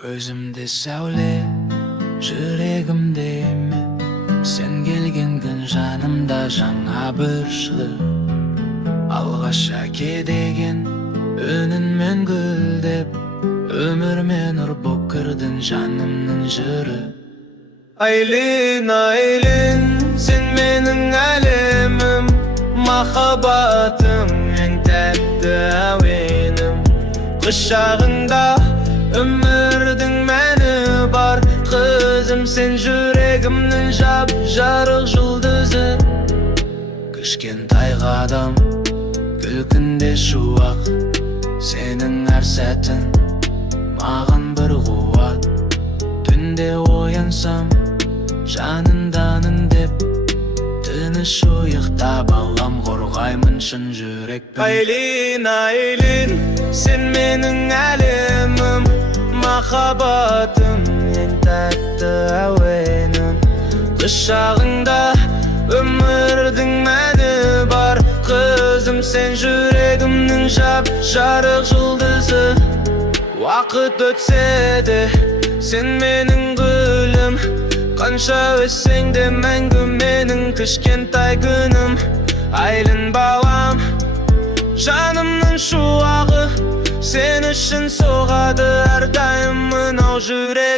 Көзімде сәуле, жүрегімде еме, сен келген күн жанымда жаңа бір шыр. Алғаш әке деген үнінмен гүлдеп, өмірмен нұр боп кірдің жанымның жыры. Айлин, Айлин, сен менің әлемім, махаббаттың ең тәтті әуенім. Құшағыңда өмірдің мәні бар, қызым, сен жүрегімнің жап-жарық жұлдызы. Кішкентай қадам, күлкінде шуақ, сенің әр сәтін маған бір қуат. Түнде оянсам, жаныңданын деп, тыныш ұйықтап алам, қорғаймын шын жүрекпен. Айлин, Айлин, сен менің әлемім, махаббаттың ең тәтті әуенім. Құшағыңда өмірдің мәні бар, қызым, сен жүрегімнің жап-жарық жұлдызы. Уақыт өтсе де, сен менің гүлім, қанша өссең де мәңгі менің кішкентай күнім. Айлин балам, жанымның шуағы, сен үшін соғады әрдайым мынау жүрек.